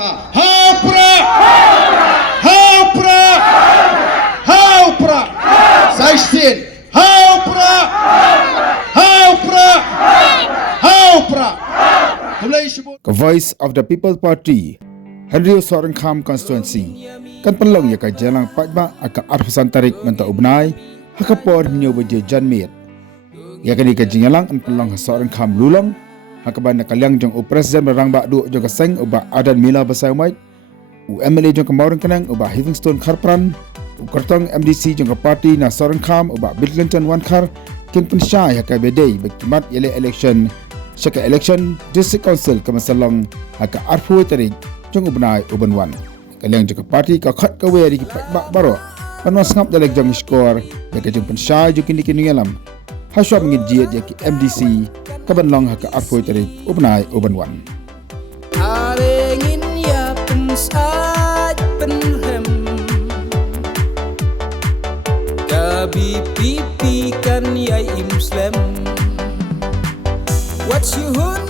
Haupra! Haupra! Haupra! 16! Haupra! Haupra! Haupra! The Voice of the People Party, Sohryngkham constituency, kan penlong ya ka jalang pajba aka arhusan tarik menta ubnai, hakapor nyoba je janmit. Ya kani ka jingalang an penlong Sohryngkham Lulong, hakaban nakalyang jong u presiden barang ba du jong kaseng uba Ardent mila basawai, u MLA jong kamaurang kanang uba Heaving Kharpran, u kartong MDC jong ka party na Sohryngkham uba Bill Clinton wankar, kin pensyai hakabedei bekimat yele election. Saka election district council kamasalong haka arfu tarik jong ubnai ubanwan. Kalyang jong party ka khat ka weri ki pa baro. Panwas ngap dalag jong score ya ka jong pensai jong kini kini ngalam. Haswa mengijit ya ki MDC kabanlong haka arfu tarik ubnai ubanwan. Arengin ya pensai penhem. Gabi pipi kan ya imslem. What's your hun